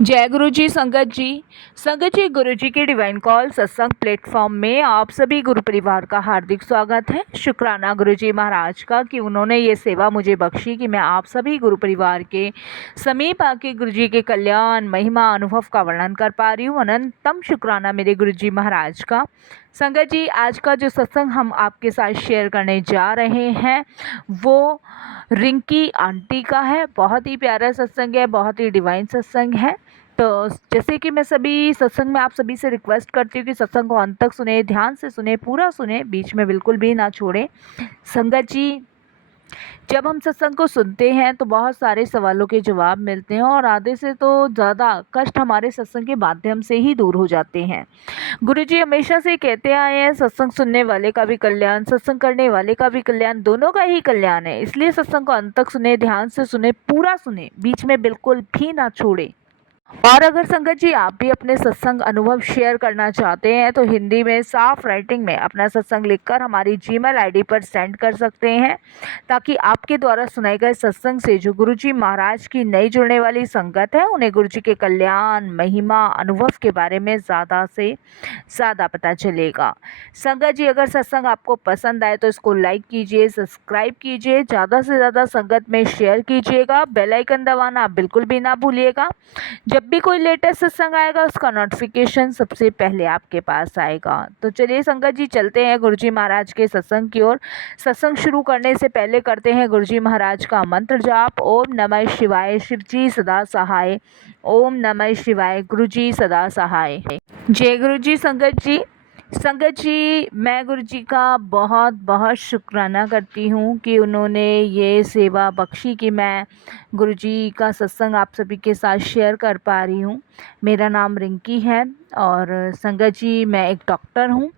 जय गुरु जी संगत जी गुरु जी के डिवाइन कॉल सत्संग प्लेटफॉर्म में आप सभी गुरु परिवार का हार्दिक स्वागत है। शुक्राना गुरु जी महाराज का कि उन्होंने ये सेवा मुझे बख्शी कि मैं आप सभी गुरु परिवार के समीप आके गुरु जी के कल्याण महिमा अनुभव का वर्णन कर पा रही हूँ। अनंतम शुक्राना मेरे गुरु जी महाराज का। संगत जी, आज का जो सत्संग हम आपके साथ शेयर करने जा रहे हैं वो रिंकी आंटी का है। बहुत ही प्यारा सत्संग है, बहुत ही डिवाइन सत्संग है। तो जैसे कि मैं सभी सत्संग में आप सभी से रिक्वेस्ट करती हूँ कि सत्संग को अंत तक सुने, ध्यान से सुने, पूरा सुने, बीच में बिल्कुल भी ना छोड़ें। संगत जी, जब हम सत्संग को सुनते हैं तो बहुत सारे सवालों के जवाब मिलते हैं और आधे से तो ज़्यादा कष्ट हमारे सत्संग के माध्यम से ही दूर हो जाते हैं। गुरुजी हमेशा से कहते आए हैं, सत्संग सुनने वाले का भी कल्याण, सत्संग करने वाले का भी कल्याण, दोनों का ही कल्याण है। इसलिए सत्संग को अंत तक सुने, ध्यान से सुने, पूरा सुने, बीच में बिल्कुल भी ना छोड़े। और अगर संगत जी आप भी अपने सत्संग अनुभव शेयर करना चाहते हैं तो हिंदी में साफ राइटिंग में अपना सत्संग लिखकर हमारी जीमेल आईडी पर सेंड कर सकते हैं, ताकि आपके द्वारा सुनाए गए सत्संग से जो गुरुजी महाराज की नई जुड़ने वाली संगत है उन्हें गुरुजी के कल्याण महिमा अनुभव के बारे में ज़्यादा से ज़्यादा पता चलेगा। संगत जी, अगर सत्संग आपको पसंद आए तो इसको लाइक कीजिए, सब्सक्राइब कीजिए, ज़्यादा से ज़्यादा संगत में शेयर कीजिएगा, बेल आइकन दबाना बिल्कुल भी ना भूलिएगा। जब भी कोई लेटेस्ट सत्संग आएगा उसका नोटिफिकेशन सबसे पहले आपके पास आएगा। तो चलिए संगत जी, चलते हैं गुरुजी महाराज के सत्संग की ओर। सत्संग शुरू करने से पहले करते हैं गुरुजी महाराज का मंत्र जाप। ओम नमः शिवाय, शिव जी सदा सहाय। ओम नमः शिवाय, गुरुजी सदा सहाय। जय गुरुजी। संगत जी, मैं गुरुजी का बहुत बहुत शुक्राना करती हूँ कि उन्होंने ये सेवा बख्शी कि मैं गुरुजी का सत्संग आप सभी के साथ शेयर कर पा रही हूँ। मेरा नाम रिंकी है और संगत जी मैं एक डॉक्टर हूँ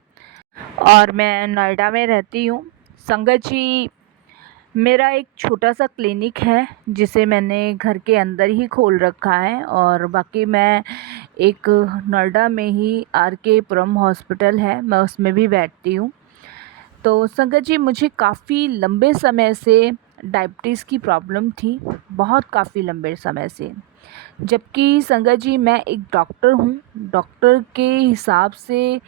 और मैं नोएडा में रहती हूँ। संगत जी, मेरा एक छोटा सा क्लिनिक है जिसे मैंने घर के अंदर ही खोल रखा है और बाकी मैं एक नोएडा में ही आर के पुरम हॉस्पिटल है, मैं उसमें भी बैठती हूँ। तो संगत जी, मुझे काफ़ी लंबे समय से डायबिटीज़ की प्रॉब्लम थी, बहुत काफ़ी लंबे समय से। जबकि संगत जी मैं एक डॉक्टर हूँ, डॉक्टर के हिसाब से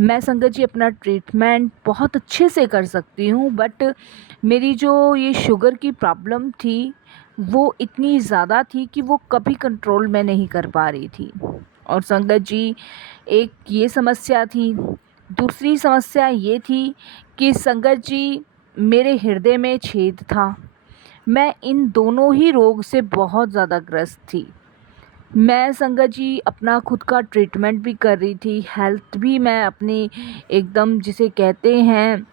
मैं संगत जी अपना ट्रीटमेंट बहुत अच्छे से कर सकती हूँ, बट मेरी जो ये शुगर की प्रॉब्लम थी वो इतनी ज़्यादा थी कि वो कभी कंट्रोल में नहीं कर पा रही थी। और संगत जी, एक ये समस्या थी, दूसरी समस्या ये थी कि संगत जी मेरे हृदय में छेद था। मैं इन दोनों ही रोग से बहुत ज़्यादा ग्रस्त थी। मैं संगत जी अपना खुद का ट्रीटमेंट भी कर रही थी, हेल्थ भी मैं अपनी एकदम जिसे कहते हैं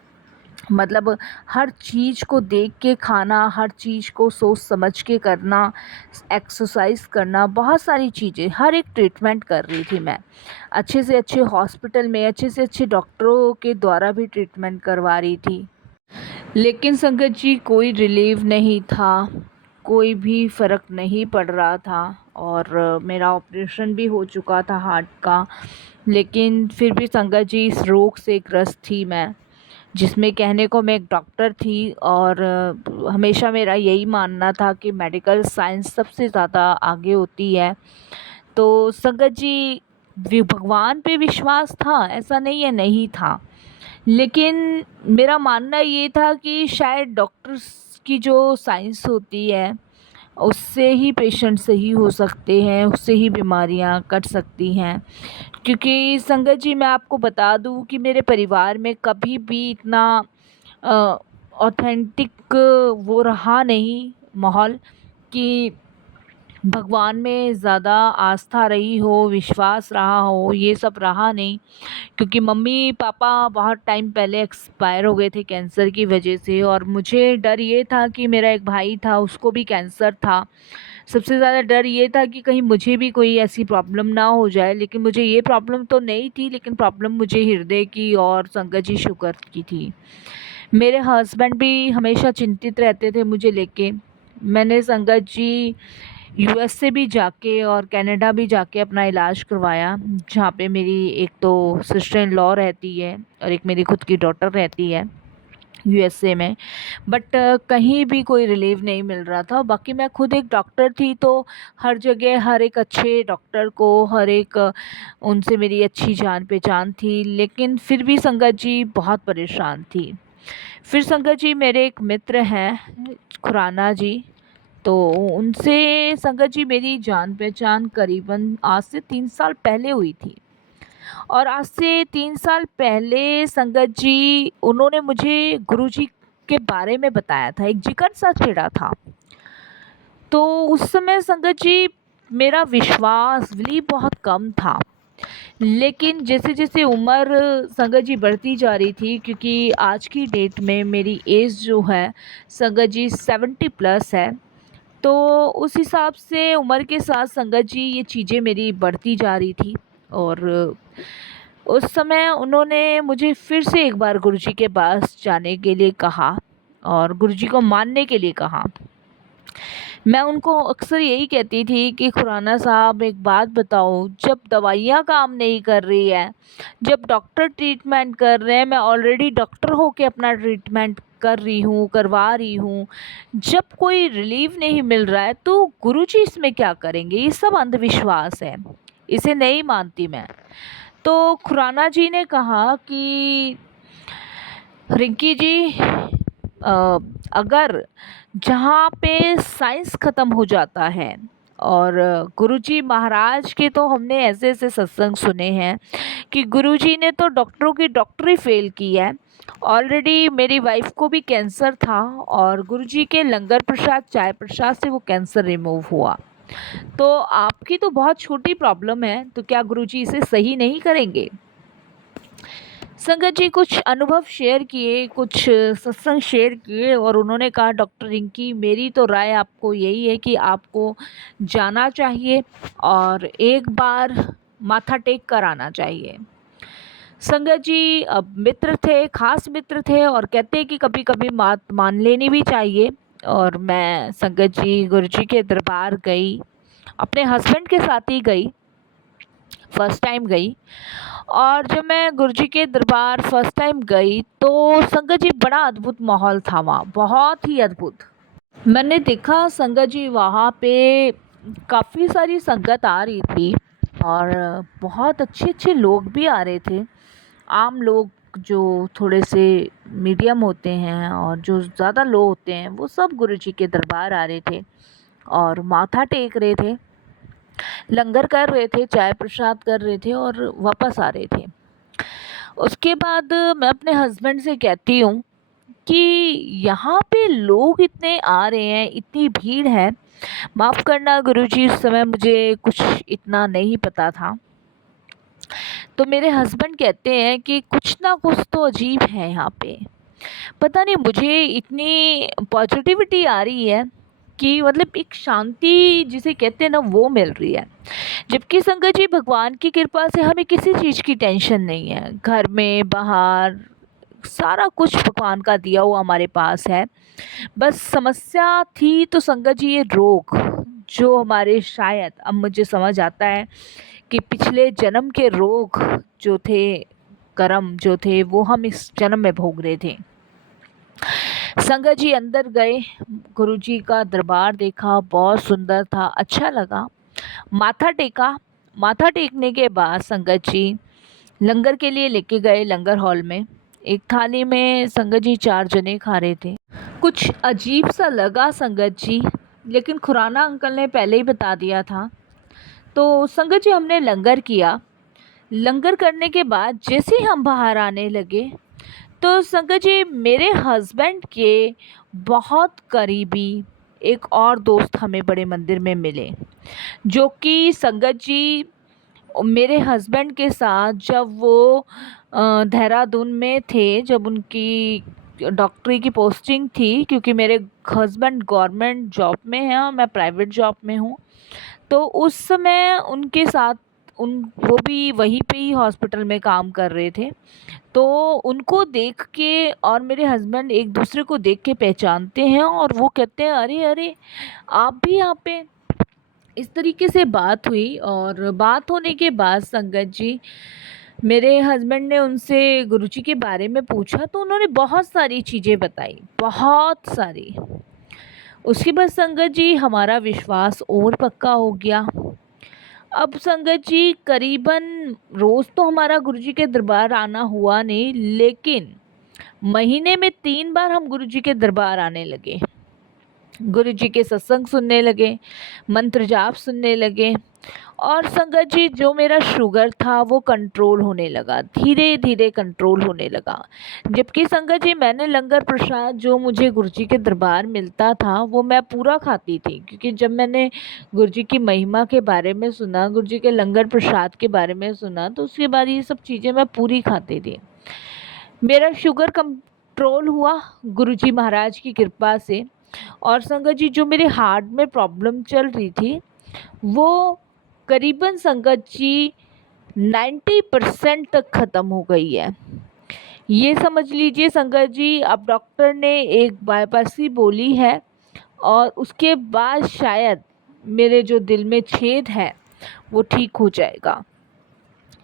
मतलब हर चीज़ को देख के खाना, हर चीज़ को सोच समझ के करना, एक्सरसाइज करना, बहुत सारी चीज़ें, हर एक ट्रीटमेंट कर रही थी मैं। अच्छे से अच्छे हॉस्पिटल में अच्छे से अच्छे डॉक्टरों के द्वारा भी ट्रीटमेंट करवा रही थी, लेकिन संगत जी कोई रिलीव नहीं था, कोई भी फ़र्क नहीं पड़ रहा था। और मेरा ऑपरेशन भी हो चुका था हार्ट का, लेकिन फिर भी संगत जी इस रोग से ग्रस्त थी मैं, जिसमें कहने को मैं एक डॉक्टर थी और हमेशा मेरा यही मानना था कि मेडिकल साइंस सबसे ज़्यादा आगे होती है। तो संगत जी भगवान पे विश्वास था, ऐसा नहीं है नहीं था, लेकिन मेरा मानना ये था कि शायद डॉक्टर्स की जो साइंस होती है उससे ही पेशेंट सही हो सकते हैं, उससे ही बीमारियां कट सकती हैं। क्योंकि संगत जी मैं आपको बता दूं कि मेरे परिवार में कभी भी इतना ऑथेंटिक वो रहा नहीं माहौल कि भगवान में ज़्यादा आस्था रही हो, विश्वास रहा हो, ये सब रहा नहीं। क्योंकि मम्मी पापा बहुत टाइम पहले एक्सपायर हो गए थे कैंसर की वजह से, और मुझे डर ये था कि मेरा एक भाई था उसको भी कैंसर था। सबसे ज़्यादा डर ये था कि कहीं मुझे भी कोई ऐसी प्रॉब्लम ना हो जाए, लेकिन मुझे ये प्रॉब्लम तो नहीं थी, लेकिन प्रॉब्लम मुझे हृदय की और संगत जी शुगर की थी। मेरे हस्बैंड भी हमेशा चिंतित रहते थे मुझे लेके। मैंने संगत जी यूएस से भी जाके और कनाडा भी जाके अपना इलाज करवाया, जहाँ पे मेरी एक तो सिस्टर इन लॉ रहती है और एक मेरी खुद की डॉटर रहती है। यूएसए में। बट कहीं भी कोई रिलीव नहीं मिल रहा था। बाकी मैं खुद एक डॉक्टर थी, तो हर जगह हर एक अच्छे डॉक्टर को हर एक उनसे मेरी अच्छी जान पहचान थी, लेकिन फिर भी संगत जी बहुत परेशान थी। फिर संगत जी मेरे एक मित्र हैं खुराना जी, तो उनसे संगत जी मेरी जान पहचान करीबन आज से 3 साल पहले हुई थी। और आज से 3 साल पहले संगत जी उन्होंने मुझे गुरुजी के बारे में बताया था, एक जिक्र सा छेड़ा था। तो उस समय संगत जी मेरा विश्वास भी बहुत कम था। लेकिन जैसे जैसे उम्र संगत जी बढ़ती जा रही थी, क्योंकि आज की डेट में मेरी एज जो है संगत जी 70+ है, तो उस हिसाब से उम्र के साथ संगत जी ये चीज़ें मेरी बढ़ती जा रही थी। और उस समय उन्होंने मुझे फिर से एक बार गुरुजी के पास जाने के लिए कहा और गुरुजी को मानने के लिए कहा। मैं उनको अक्सर यही कहती थी कि खुराना साहब एक बात बताओ, जब दवाइयाँ काम नहीं कर रही है, जब डॉक्टर ट्रीटमेंट कर रहे हैं, मैं ऑलरेडी डॉक्टर होके अपना ट्रीटमेंट कर रही हूँ, करवा रही हूँ, जब कोई रिलीफ नहीं मिल रहा है तो गुरुजी इसमें क्या करेंगे? ये सब अंधविश्वास है, इसे नहीं मानती मैं। तो खुराना जी ने कहा कि रिंकी जी, अगर जहाँ पे साइंस ख़त्म हो जाता है, और गुरुजी महाराज के तो हमने ऐसे ऐसे सत्संग सुने हैं कि गुरुजी ने तो डॉक्टरों की डॉक्टरी फेल की है। ऑलरेडी मेरी वाइफ को भी कैंसर था और गुरुजी के लंगर प्रसाद चाय प्रसाद से वो कैंसर रिमूव हुआ। तो आपकी तो बहुत छोटी प्रॉब्लम है, तो क्या गुरुजी इसे सही नहीं करेंगे? संगत जी कुछ अनुभव शेयर किए, कुछ सत्संग शेयर किए और उन्होंने कहा डॉक्टर रिंकी, मेरी तो राय आपको यही है कि आपको जाना चाहिए और एक बार माथा टेक कर आना चाहिए। संगत जी अब मित्र थे, खास मित्र थे, और कहते हैं कि कभी कभी बात मान लेनी भी चाहिए। और मैं संगत जी गुरुजी के दरबार गई, अपने हस्बैंड के साथ ही गई, फर्स्ट टाइम गई। और जब मैं गुरुजी के दरबार फर्स्ट टाइम गई तो संगत जी बड़ा अद्भुत माहौल था वहाँ, बहुत ही अद्भुत। मैंने देखा संगत जी वहाँ पे काफ़ी सारी संगत आ रही थी और बहुत अच्छे अच्छे लोग भी आ रहे थे। आम लोग जो थोड़े से मीडियम होते हैं और जो ज़्यादा लो होते हैं, वो सब गुरुजी के दरबार आ रहे थे और माथा टेक रहे थे, लंगर कर रहे थे, चाय प्रसाद कर रहे थे और वापस आ रहे थे। उसके बाद मैं अपने हस्बैंड से कहती हूँ कि यहाँ पे लोग इतने आ रहे हैं, इतनी भीड़ है। माफ़ करना गुरुजी, उस समय मुझे कुछ इतना नहीं पता था। तो मेरे हस्बैंड कहते हैं कि कुछ ना कुछ तो अजीब है यहाँ पे, पता नहीं, मुझे इतनी पॉजिटिविटी आ रही है कि मतलब एक शांति जिसे कहते हैं ना, वो मिल रही है। जबकि संगत जी भगवान की कृपा से हमें किसी चीज़ की टेंशन नहीं है, घर में बाहर सारा कुछ भगवान का दिया हुआ हमारे पास है। बस समस्या थी तो संगत जी ये रोग, जो हमारे शायद अब मुझे समझ आता है कि पिछले जन्म के रोग जो थे, कर्म जो थे, वो हम इस जन्म में भोग रहे थे। संगत जी अंदर गए, गुरुजी का दरबार देखा, बहुत सुंदर था, अच्छा लगा, माथा टेका। माथा टेकने के बाद संगत जी लंगर के लिए लेके गए लंगर हॉल में। एक थाली में संगत जी 4 जने खा रहे थे। कुछ अजीब सा लगा संगत जी, लेकिन खुराना अंकल ने पहले ही बता दिया था। तो संगत जी हमने लंगर किया। लंगर करने के बाद जैसे ही हम बाहर आने लगे तो संगत जी मेरे हस्बैंड के बहुत करीबी एक और दोस्त हमें बड़े मंदिर में मिले, जो कि संगत जी मेरे हस्बैंड के साथ जब वो देहरादून में थे, जब उनकी डॉक्टरी की पोस्टिंग थी, क्योंकि मेरे हस्बैंड गवर्नमेंट जॉब में हैं और मैं प्राइवेट जॉब में हूँ, तो उस समय उनके साथ वो भी वहीं पे ही हॉस्पिटल में काम कर रहे थे। तो उनको देख के और मेरे हस्बैंड एक दूसरे को देख के पहचानते हैं और वो कहते हैं, अरे अरे आप भी यहाँ पे। इस तरीके से बात हुई और बात होने के बाद संगत जी मेरे हस्बैंड ने उनसे गुरुजी के बारे में पूछा तो उन्होंने बहुत सारी चीज़ें बताई, बहुत सारी। उसके बाद संगत जी हमारा विश्वास और पक्का हो गया। अब संगत जी करीबन रोज़ तो हमारा गुरुजी के दरबार आना हुआ नहीं, लेकिन महीने में 3 बार हम गुरुजी के दरबार आने लगे। गुरुजी के सत्संग सुनने लगे, मंत्र जाप सुनने लगे और संगत जी जो मेरा शुगर था वो कंट्रोल होने लगा, धीरे धीरे कंट्रोल होने लगा। जबकि संगत जी मैंने लंगर प्रसाद जो मुझे गुरुजी के दरबार मिलता था वो मैं पूरा खाती थी, क्योंकि जब मैंने गुरुजी की महिमा के बारे में सुना, गुरुजी के लंगर प्रसाद के बारे में सुना, तो उसके बाद ये सब चीज़ें मैं पूरी खाती थी। मेरा शुगर कंट्रोल हुआ गुरुजी महाराज की कृपा से। और संगत जी जो मेरे हार्ट में प्रॉब्लम चल रही थी वो करीबन संगत जी 90% तक ख़त्म हो गई है। ये समझ लीजिए संगत जी, अब डॉक्टर ने एक बाईपासी बोली है और उसके बाद शायद मेरे जो दिल में छेद है वो ठीक हो जाएगा।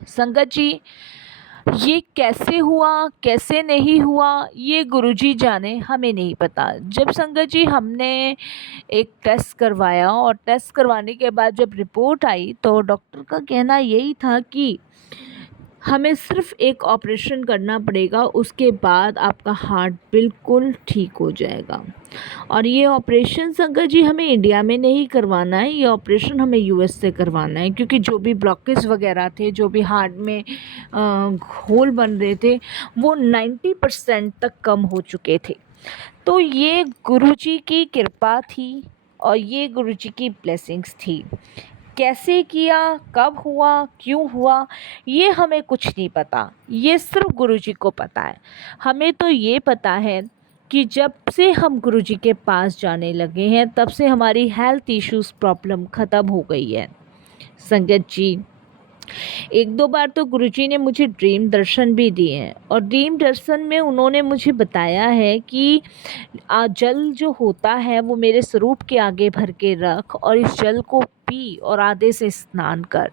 संगत जी ये कैसे हुआ कैसे नहीं हुआ ये गुरुजी जाने, हमें नहीं पता। जब संगत जी हमने एक टेस्ट करवाया और टेस्ट करवाने के बाद जब रिपोर्ट आई तो डॉक्टर का कहना यही था कि हमें सिर्फ एक ऑपरेशन करना पड़ेगा, उसके बाद आपका हार्ट बिल्कुल ठीक हो जाएगा। और ये ऑपरेशन संगत जी हमें इंडिया में नहीं करवाना है, ये ऑपरेशन हमें यूएस से करवाना है, क्योंकि जो भी ब्लॉकेज वगैरह थे, जो भी हार्ट में होल बन रहे थे, वो 90% तक कम हो चुके थे। तो ये गुरुजी की कृपा थी और ये गुरुजी की ब्लेसिंग्स थी। कैसे किया, कब हुआ, क्यों हुआ, ये हमें कुछ नहीं पता, ये सिर्फ गुरुजी को पता है। हमें तो ये पता है कि जब से हम गुरुजी के पास जाने लगे हैं तब से हमारी हेल्थ इश्यूज़ प्रॉब्लम ख़त्म हो गई है। संगत जी एक दो बार तो गुरुजी ने मुझे ड्रीम दर्शन भी दिए हैं और ड्रीम दर्शन में उन्होंने मुझे बताया है कि जल जो होता है वो मेरे स्वरूप के आगे भर के रख और इस जल को पी और आधे से स्नान कर।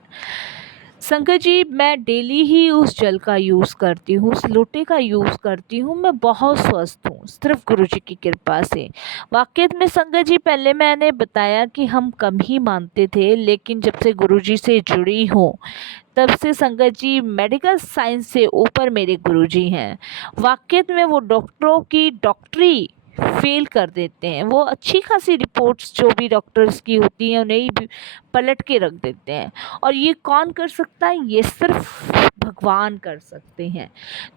संगत जी मैं डेली ही उस जल का यूज़ करती हूँ, उस लोटे का यूज़ करती हूँ। मैं बहुत स्वस्थ हूँ सिर्फ गुरुजी की कृपा से। वाकई में संगत जी पहले मैंने बताया कि हम कम ही मानते थे, लेकिन जब से गुरुजी से जुड़ी हूँ तब से संगत जी मेडिकल साइंस से ऊपर मेरे गुरुजी हैं। वाकई में वो डॉक्टरों की डॉक्टरी फेल कर देते हैं। वो अच्छी खासी रिपोर्ट्स जो भी डॉक्टर्स की होती हैं उन्हें ही पलट के रख देते हैं। और ये कौन कर सकता है? ये सिर्फ भगवान कर सकते हैं।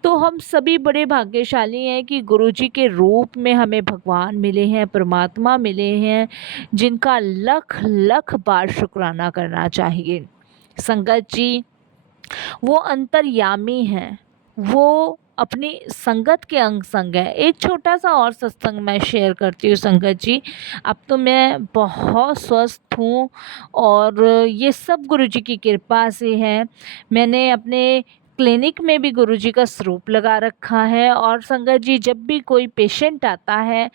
तो हम सभी बड़े भाग्यशाली हैं कि गुरुजी के रूप में हमें भगवान मिले हैं, परमात्मा मिले हैं, जिनका लख लख बार शुक्राना करना चाहिए। संगत जी वो अंतर्यामी हैं, वो अपनी संगत के अंग संग है। एक छोटा सा और सत्संग मैं शेयर करती हूँ संगत जी। अब तो मैं बहुत स्वस्थ हूँ और ये सब गुरुजी की कृपा से है। मैंने अपने क्लिनिक में भी गुरुजी का स्वरूप लगा रखा है और संगत जी जब भी कोई पेशेंट आता है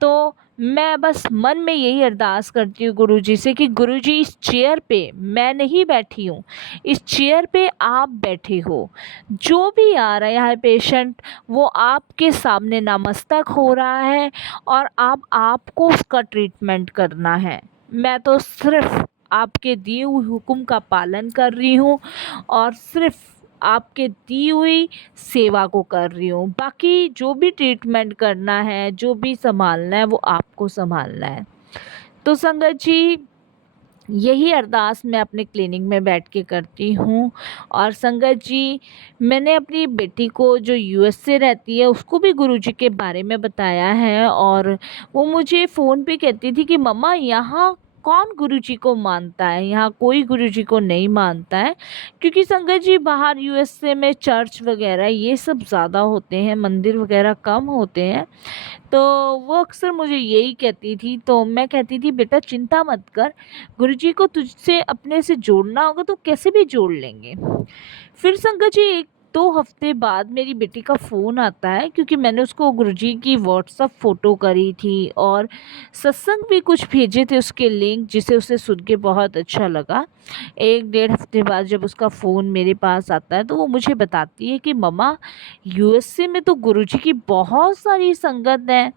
तो मैं बस मन में यही अरदास करती हूँ गुरुजी से कि गुरुजी इस चेयर पे मैं नहीं बैठी हूँ, इस चेयर पे आप बैठे हो। जो भी आ रहा है पेशेंट वो आपके सामने नतमस्तक हो रहा है और आपको उसका ट्रीटमेंट करना है। मैं तो सिर्फ आपके दिए हुए हुक्म का पालन कर रही हूँ और सिर्फ आपके दी हुई सेवा को कर रही हूँ। बाकी जो भी ट्रीटमेंट करना है, जो भी संभालना है वो आपको संभालना है। तो संगत जी यही अरदास मैं अपने क्लिनिक में बैठ के करती हूँ। और संगत जी मैंने अपनी बेटी को जो यूएस से रहती है उसको भी गुरुजी के बारे में बताया है और वो मुझे फ़ोन पे कहती थी कि मम्मा यहाँ कौन गुरुजी को मानता है, यहाँ कोई गुरुजी को नहीं मानता है। क्योंकि संगत जी बाहर यूएसए में चर्च वगैरह ये सब ज़्यादा होते हैं, मंदिर वगैरह कम होते हैं। तो वो अक्सर मुझे यही कहती थी, तो मैं कहती थी बेटा चिंता मत कर, गुरुजी को तुझसे अपने से जोड़ना होगा तो कैसे भी जोड़ लेंगे। फिर संगत जी एक 2 हफ्ते बाद मेरी बेटी का फ़ोन आता है, क्योंकि मैंने उसको गुरुजी की व्हाट्सएप फ़ोटो करी थी और सत्संग भी कुछ भेजे थे उसके लिंक, जिसे उसे सुन के बहुत अच्छा लगा। 1 डेढ़ हफ्ते बाद जब उसका फ़ोन मेरे पास आता है, तो वो मुझे बताती है कि मम्मा, यूएसए में तो गुरुजी की बहुत सारी संगत है।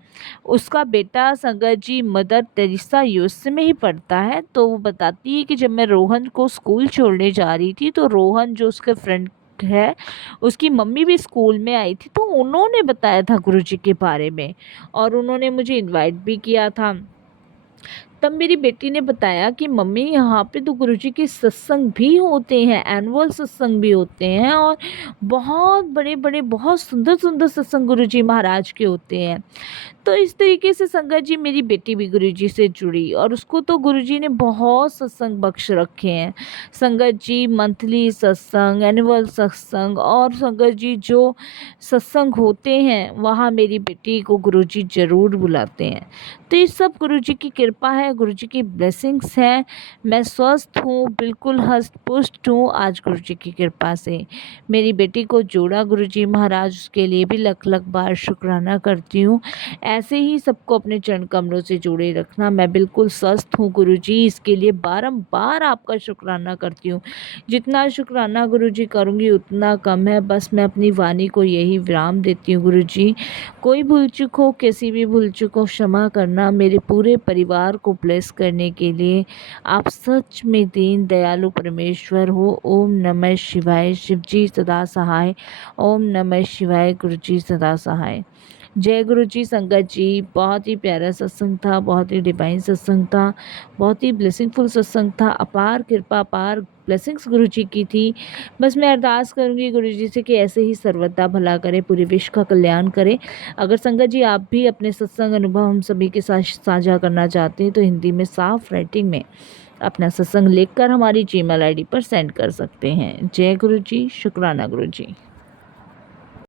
उसका बेटा संगत जी मदर टेरेसा यूएसए में ही पढ़ता है। तो वो बताती है कि जब मैं रोहन को स्कूल छोड़ने जा रही थी, तो रोहन जो उसके फ्रेंड है, उसकी मम्मी भी स्कूल में आई थी, तो उन्होंने बताया था गुरुजी के बारे में और उन्होंने मुझे इनवाइट भी किया था। तब मेरी बेटी ने बताया कि मम्मी, यहाँ पे तो गुरुजी के सत्संग भी होते हैं, एनुअल सत्संग भी होते हैं और बहुत बड़े बड़े बहुत सुंदर सुंदर सत्संग गुरुजी महाराज के होते हैं। तो इस तरीके से संगत जी मेरी बेटी भी गुरुजी से जुड़ी और उसको तो गुरुजी ने बहुत सत्संग बख्श रखे हैं। संगत जी मंथली सत्संग, एनुअल सत्संग और संगत जी जो सत्संग होते हैं, वहाँ मेरी बेटी को गुरुजी ज़रूर बुलाते हैं। तो ये सब गुरुजी की कृपा है, गुरुजी की ब्लेसिंग्स हैं। मैं स्वस्थ हूँ, बिल्कुल हष्ट-पुष्ट हूँ आज गुरुजी की कृपा से। मेरी बेटी को जोड़ा गुरुजी महाराज, उसके लिए भी लख-लख बार शुक्राना करती हूँ। ऐसे ही सबको अपने चरण कमलों से जोड़े रखना। मैं बिल्कुल स्वस्थ हूँ गुरुजी, इसके लिए बारंबार आपका शुक्राना करती हूँ। जितना शुक्राना गुरुजी करूँगी उतना कम है। बस मैं अपनी वाणी को यही विराम देती हूँ गुरुजी। कोई भूल चूक हो, किसी भी भूल चूक को क्षमा करना। मेरे पूरे परिवार को ब्लेस करने के लिए आप सच में दीन दयालु परमेश्वर हो। ओम नमः शिवाय। शिव जी सदा सहाय। ओम नमः शिवाय। गुरुजी सदा सहाय। जय गुरु जी। संगत जी, बहुत ही प्यारा सत्संग था, बहुत ही डिवाइन सत्संग था, बहुत ही ब्लेसिंगफुल सत्संग था। अपार कृपा, अपार ब्लेसिंग्स गुरु जी की थी। बस मैं अरदास करूँगी गुरु जी से कि ऐसे ही सर्वदा भला करें, पूरे विश्व का कल्याण करें। अगर संगत जी आप भी अपने सत्संग अनुभव हम सभी के साथ साझा करना चाहते हैं, तो हिंदी में साफ राइटिंग में अपना सत्संग लिखकर हमारी जीमेल आईडी पर सेंड कर सकते हैं। जय गुरु जी। शुक्राना गुरु जी।